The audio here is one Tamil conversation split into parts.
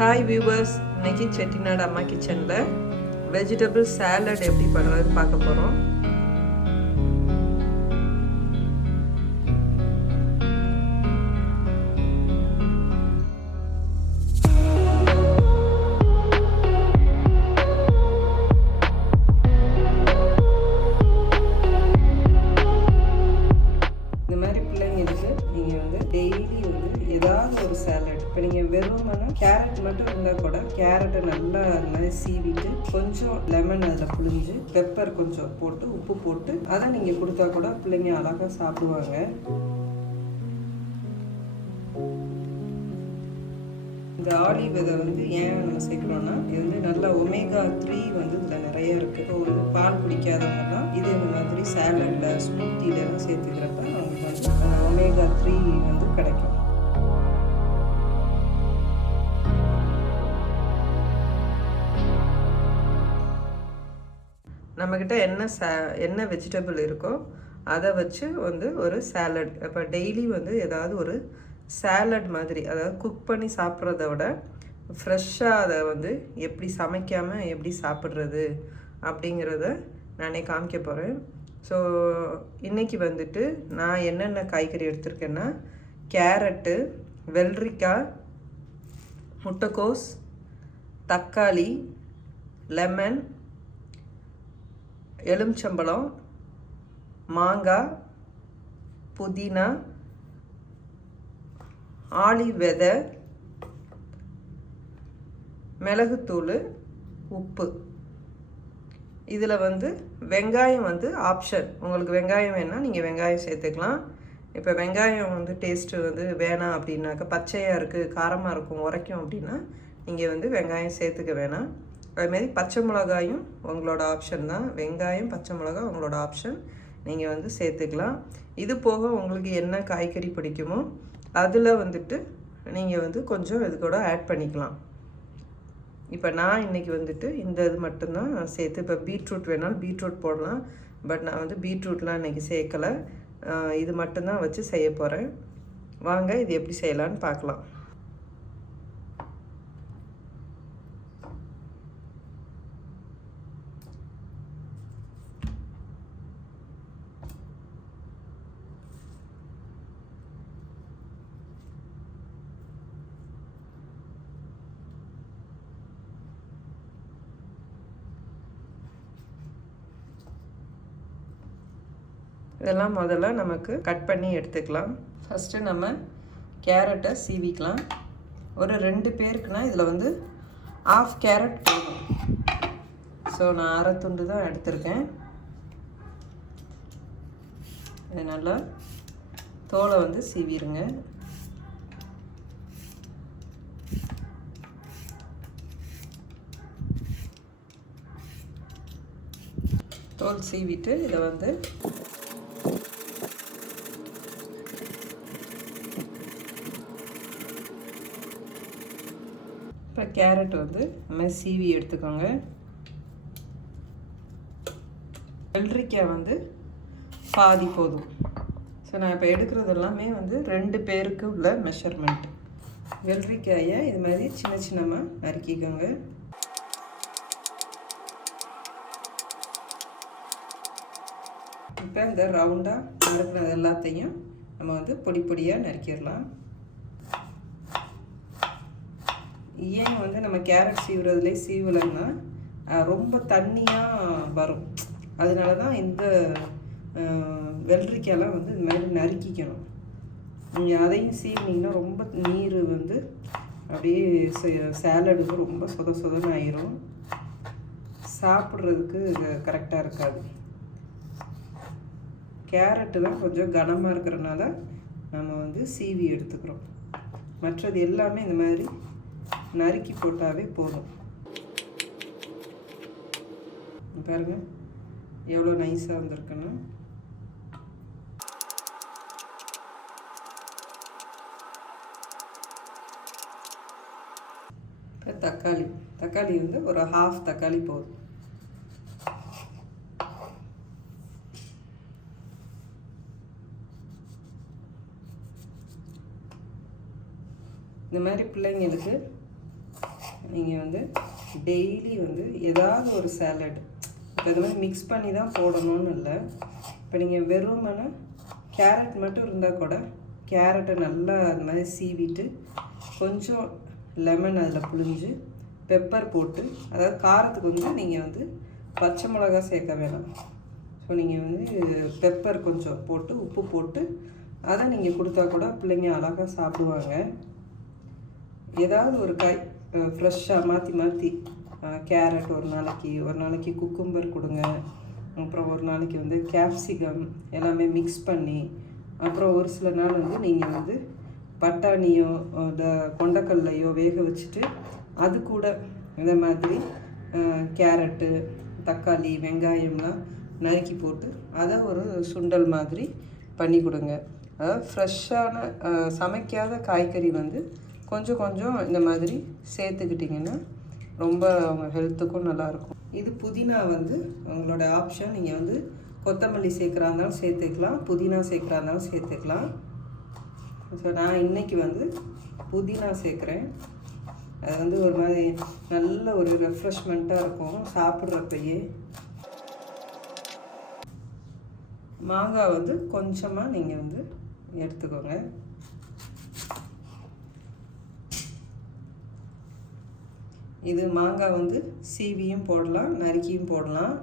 ஹாய் வியூவர்ஸ், இன்னைக்கு செட்டிநாடு அம்மா கிச்சனில் வெஜிடபிள் சாலட் எப்படி பண்ணுறதுன்னு பார்க்க போகிறோம். இந்த மாதிரி பிள்ளைங்களுக்கு நீங்கள் வந்து டெய்லி வந்து ஏதாவது ஒரு சாலட், இப்போ நீங்கள் வெறுமனா கேரட் மட்டும் இருந்தால் கூட கேரட்டை நல்லா அது மாதிரி சீவிட்டு கொஞ்சம் லெமன் அதில் புழிஞ்சு பெப்பர் கொஞ்சம் போட்டு உப்பு போட்டு அதை நீங்கள் கொடுத்தா கூட பிள்ளைங்க அழகாக சாப்பிடுவாங்க. இந்த ஆலிவ் விதை வந்து ஏன் நம்ம சேர்க்குறோன்னா, இது வந்து நல்லா ஒமேகா 3 வந்து இதில் நிறைய இருக்குது. இப்போ வந்து பால் குடிக்காதவங்கலாம் இது இந்த மாதிரி சாலடில் ஸ்மூத்தியிலலாம் சேர்த்துக்கிறப்ப அவங்களுக்கு வந்து ஒமேகா 3 வந்து கிடைக்கும். நம்மக்கிட்ட என்ன வெஜிடபிள் இருக்கோ அதை வச்சு வந்து ஒரு சாலட், இப்போ டெய்லி வந்து ஏதாவது ஒரு சாலட் மாதிரி, அதாவது குக் பண்ணி சாப்பிட்றத விட ஃப்ரெஷ்ஷாக அதை வந்து எப்படி சமைக்காமல் எப்படி சாப்பிட்றது அப்படிங்கிறத நானே காமிக்க போகிறேன். ஸோ இன்றைக்கி வந்துட்டு நான் என்னென்ன காய்கறி எடுத்திருக்கேன்னா, கேரட்டு, வெள்ளரிக்காய், முட்டைக்கோஸ், தக்காளி, லெமன், எலுமிச்சம்பழம், மாங்காய், புதினா, ஆலிவ் விதை, மிளகுத்தூள், உப்பு. இதில் வந்து வெங்காயம் வந்து ஆப்ஷன், உங்களுக்கு வெங்காயம் வேணால் நீங்கள் வெங்காயம் சேர்த்துக்கலாம். இப்போ வெங்காயம் வந்து டேஸ்ட்டு வந்து வேணாம் அப்படின்னாக்கா, பச்சையாக இருக்குது, காரமாக இருக்கும், உரைக்கும் அப்படின்னா நீங்கள் வந்து வெங்காயம் சேர்த்துக்க வேணாம். அதுமாரி பச்சை மிளகாயும் உங்களோட ஆப்ஷன் தான். வெங்காயம், பச்சை மிளகாய் உங்களோட ஆப்ஷன், நீங்கள் வந்து சேர்த்துக்கலாம். இது போக உங்களுக்கு என்ன காய்கறி பிடிக்குமோ அதில் வந்துட்டு நீங்கள் வந்து கொஞ்சம் இது கூட ஆட் பண்ணிக்கலாம். இப்போ நான் இன்றைக்கி வந்துட்டு இந்த இது மட்டும்தான் சேர்த்து, இப்போ பீட்ரூட் வேணாலும் பீட்ரூட் போடலாம், பட் நான் வந்து பீட்ரூட்லாம் இன்றைக்கி சேர்க்கலை. இது மட்டும்தான் வச்சு செய்ய போகிறேன். வாங்க இது எப்படி செய்யலான்னு பார்க்கலாம். இதெல்லாம் முதல்ல நமக்கு கட் பண்ணி எடுத்துக்கலாம். ஃபஸ்ட்டு நம்ம கேரட்டை சீவிக்கலாம். ஒரு 2 பேருக்குனா இதில் வந்து 1/2 கேரட் போதும். ஸோ நான் 1/2 துண்டு தான் எடுத்திருக்கேன். இது நல்லா தோலை வந்து சீவிடுங்க. தோல் சீவிட்டு இதை வந்து இப்போ கேரட் வந்து நம்ம சீவி எடுத்துக்கோங்க. வெள்ளரிக்காய் வந்து பாதி போதும். ஸோ நான் இப்போ எடுக்கிறது எல்லாமே வந்து 2 பேருக்கு உள்ள மெஷர்மெண்ட். வெள்ளரிக்காயை இது மாதிரி சின்ன சின்னமாக நறுக்கிக்கோங்க. இப்போ இந்த ரவுண்டாக நறுக்கிறது எல்லாத்தையும் நம்ம வந்து பொடி பொடியாக நறுக்கிடலாம். ஏன் வந்து நம்ம கேரட் சீவுறதுலேயே சீவலைன்னா ரொம்ப தண்ணியாக வரும். அதனால தான் இந்த வெள்ளரிக்காயெல்லாம் வந்து இந்த மாதிரி நறுக்கிக்கணும். நீங்கள் அதையும் சீவினீங்கன்னா ரொம்ப நீர் வந்து அப்படியே சாலடுக்கு ரொம்ப சொதன்னு ஆயிரும், சாப்பிட்றதுக்கு கரெக்டாக இருக்காது. கேரட்டு தான் கொஞ்சம் கனமாக இருக்கிறனால நம்ம வந்து சீவி எடுத்துக்கிறோம். மற்றது எல்லாமே இந்த மாதிரி நறுக்கி போட்டாவே போதும். பாருங்க எவ்வளோ நைஸாக வந்திருக்குன்னு. இப்போ தக்காளி வந்து ஒரு 1/2 தக்காளி போதும். இந்த மாதிரி பிள்ளைங்களுக்கு நீங்கள் வந்து டெய்லி வந்து ஏதாவது ஒரு சேலட் இப்போ இந்த மாதிரி மிக்ஸ் பண்ணி தான் போடணும்னு இல்லை. இப்போ நீங்கள் வெறுமனே கேரட் மட்டும் இருந்தால் கூட கேரட்டை நல்லா அது மாதிரி சீவிட்டு கொஞ்சம் லெமன் அதில் புழிஞ்சு பெப்பர் போட்டு, அதாவது காரத்துக்கு வந்து நீங்கள் வந்து பச்சை மிளகா சேர்க்க வேணாம். ஸோ நீங்கள் வந்து பெப்பர் கொஞ்சம் போட்டு உப்பு போட்டு அதை நீங்கள் கொடுத்தா கூட பிள்ளைங்க அழகாக சாப்பிடுவாங்க. ஏதாவது ஒரு காய் ஃப்ரெஷ்ஷாக மாற்றி மாற்றி கேரட் ஒரு நாளைக்கு குக்கும்பர் கொடுங்க. அப்புறம் ஒரு நாளைக்கு வந்து கேப்சிகம் எல்லாமே மிக்ஸ் பண்ணி, அப்புறம் ஒரு சில நாள் வந்து நீங்கள் வந்து பட்டாணியோ இந்த கொண்டக்கல்லையோ வேக வச்சுட்டு அது கூட இந்த மாதிரி கேரட்டு, தக்காளி, வெங்காயம்லாம் நறுக்கி போட்டு அதை ஒரு சுண்டல் மாதிரி பண்ணி கொடுங்க. அதாவது ஃப்ரெஷ்ஷான சமைக்காத காய்கறி வந்து கொஞ்சம் கொஞ்சம் இந்த மாதிரி சேர்த்துக்கிட்டிங்கன்னா ரொம்ப அவங்க ஹெல்த்துக்கும் நல்லாயிருக்கும். இது புதினா வந்து உங்களோட ஆப்ஷன். நீங்கள் வந்து கொத்தமல்லி சேர்க்குறா இருந்தாலும் சேர்த்துக்கலாம், புதினா சேர்க்குறா இருந்தாலும் சேர்த்துக்கலாம். ஸோ நான் இன்றைக்கி வந்து புதினா சேர்க்குறேன். அது வந்து ஒரு மாதிரி நல்ல ஒரு ரெஃப்ரெஷ்மெண்ட்டாக இருக்கும் சாப்பிட்றப்பயே. மாங்காய் வந்து கொஞ்சமாக நீங்கள் வந்து எடுத்துக்கோங்க. இது மாங்காய் வந்து சீவியும் போடலாம், நறுக்கியும் போடலாம்.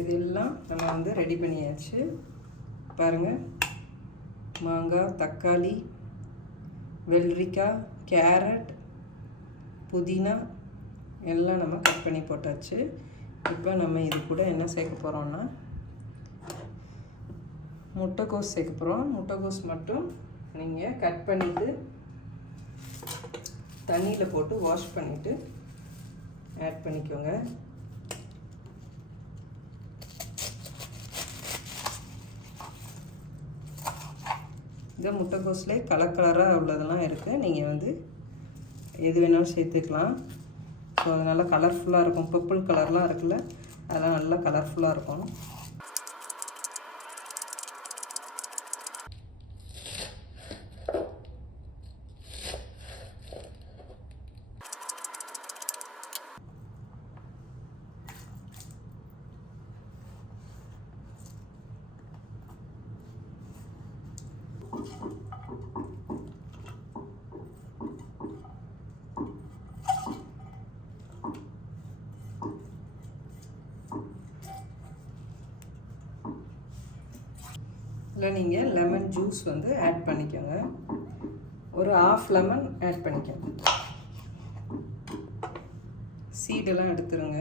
இதெல்லாம் நம்ம வந்து ரெடி பண்ணியாச்சு. பாருங்கள், மாங்காய், தக்காளி, வெள்ளரிக்காய், கேரட், புதினா எல்லாம் நம்ம கட் பண்ணி போட்டாச்சு. இப்போ நம்ம இது கூட என்ன சேர்க்க போகிறோம்னா முட்டைக்கோஸ் சேர்க்க போகிறோம். முட்டைக்கோஸ் மட்டும் நீங்கள் கட் பண்ணிவிட்டு தண்ணியில் போட்டு வாஷ் பண்ணிவிட்டு ஆட் பண்ணிக்கோங்க. இந்த முட்டைக்கோஸ்லேயே கலர் கலராக உள்ளதெல்லாம் இருக்குது. நீங்கள் வந்து எது வேணாலும் சேர்த்துக்கலாம். ஸோ அது நல்லா கலர்ஃபுல்லாக இருக்கும். பர்பிள் கலர்லாம் இருக்குல்ல, அதெல்லாம் நல்லா கலர்ஃபுல்லாக இருக்கும். இல்லை நீங்கள் லெமன் ஜூஸ் வந்து ஆட் பண்ணிக்கோங்க. ஒரு ½ லெமன் ஆட் பண்ணிக்கோங்க. சீடெல்லாம் எடுத்துருங்க.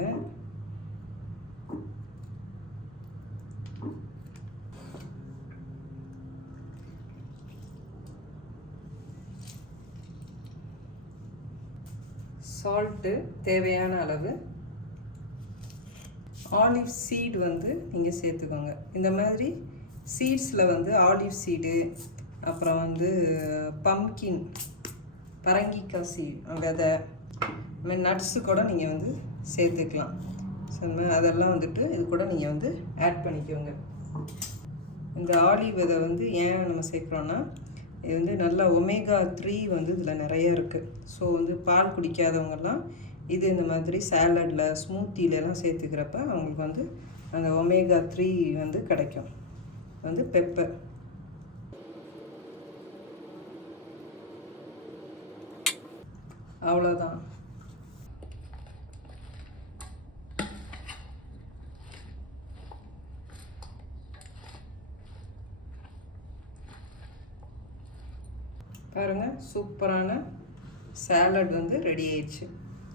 சால்ட்டு தேவையான அளவு. ஆலிவ் சீடு வந்து நீங்கள் சேர்த்துக்கோங்க. இந்த மாதிரி சீட்ஸில் வந்து ஆலிவ் சீடு, அப்புறம் வந்து பம்கின், பரங்கிக்காய் விதை, இந்த மாதிரி நட்ஸு கூட நீங்கள் வந்து சேர்த்துக்கலாம். ஸோ அதெல்லாம் வந்துட்டு இது கூட நீங்கள் வந்து ஆட் பண்ணிக்கோங்க. இந்த ஆலிவ் விதை வந்து ஏன் நம்ம சேர்க்குறோன்னா, இது வந்து நல்லா ஒமேகா 3 வந்து இதில் நிறைய இருக்குது. ஸோ வந்து பால் குடிக்காதவங்கெல்லாம் இது இந்த மாதிரி சாலடில், ஸ்மூத்திலெலாம் சேர்த்துக்கிறப்ப அவங்களுக்கு வந்து அந்த ஒமேகா 3 வந்து கிடைக்கும். வந்து பெப்பர், அவ்வளோதான். பாருங்கள், சூப்பரான சாலட் வந்து ரெடி ஆயிடுச்சு.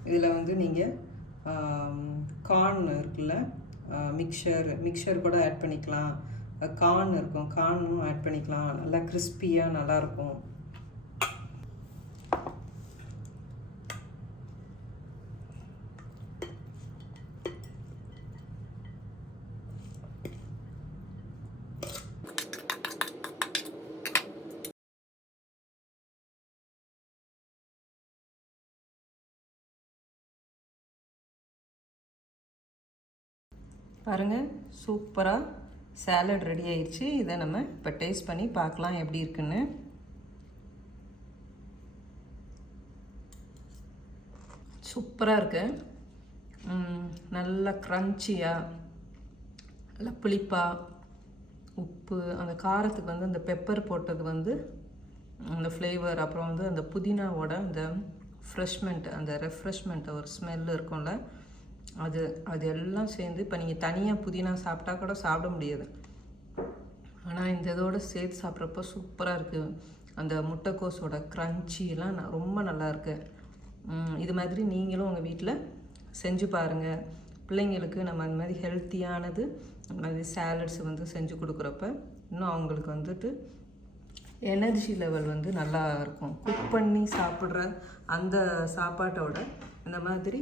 இதில் வந்து நீங்கள் கார்ன் இருக்குல்ல, மிக்சர் கூட ஆட் பண்ணிக்கலாம். கார்ன் இருக்கும், கார்னும் ஆட் பண்ணிக்கலாம். நல்லா கிறிஸ்பியாக நல்லாயிருக்கும். பாருங்கள், சூப்பராக சாலட் ரெடி ஆயிடுச்சு. இதை நம்ம இப்போ டேஸ்ட் பண்ணி பார்க்கலாம் எப்படி இருக்குன்னு. சூப்பராக இருக்கு. நல்லா க்ரன்ச்சியாக, நல்லா புளிப்பாக, உப்பு, அந்த காரத்துக்கு வந்து அந்த பெப்பர் போட்டது வந்து அந்த ஃப்ளேவர், அப்புறம் வந்து அந்த புதினாவோட அந்த ஃப்ரெஷ்மெண்ட், அந்த ரெஃப்ரெஷ்மெண்ட் ஒரு ஸ்மெல் இருக்கும்ல, அது அது எல்லாம் சேர்ந்து இப்போ நீங்கள் தனியாக புதினா சாப்பிட்டா கூட சாப்பிட முடியாது. ஆனால் இந்த இதோட சேர்த்து சாப்பிட்றப்போ சூப்பராக இருக்குது. அந்த முட்டைக்கோஸோட க்ரன்ச்சிலாம் ரொம்ப நல்லா இருக்குது. இது மாதிரி நீங்களும் உங்கள் வீட்டில் செஞ்சு பாருங்கள். பிள்ளைங்களுக்கு நம்ம அந்த மாதிரி ஹெல்த்தியானது, அந்த மாதிரி சாலட்ஸ் வந்து செஞ்சு கொடுக்குறப்ப இன்னும் அவங்களுக்கு வந்துட்டு எனர்ஜி லெவல் வந்து நல்லா இருக்கும். குக் பண்ணி சாப்பிட்ற அந்த சாப்பாட்டோட இந்த மாதிரி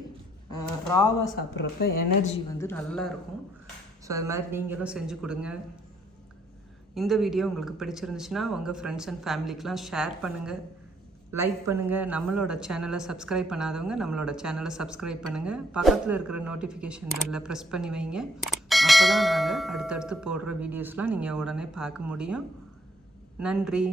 ராவாக சாப்பிட்றப்ப எனர்ஜி வந்து நல்லா இருக்கும். ஸோ அது மாதிரி நீங்களும் செஞ்சு கொடுங்க. இந்த வீடியோ உங்களுக்கு பிடிச்சிருந்துச்சுன்னா உங்கள் ஃப்ரெண்ட்ஸ் அண்ட் ஃபேமிலிக்கெலாம் ஷேர் பண்ணுங்கள், லைக் பண்ணுங்கள். நம்மளோட சேனலை சப்ஸ்கிரைப் பண்ணாதவங்க நம்மளோட சேனலை சப்ஸ்கிரைப் பண்ணுங்கள். பக்கத்தில் இருக்கிற நோட்டிஃபிகேஷன் பெல்லில் ப்ரெஸ் பண்ணி வைங்க. அப்போ தான் நாங்கள் அடுத்தடுத்து போடுற வீடியோஸ்லாம் நீங்கள் உடனே பார்க்க முடியும். நன்றி.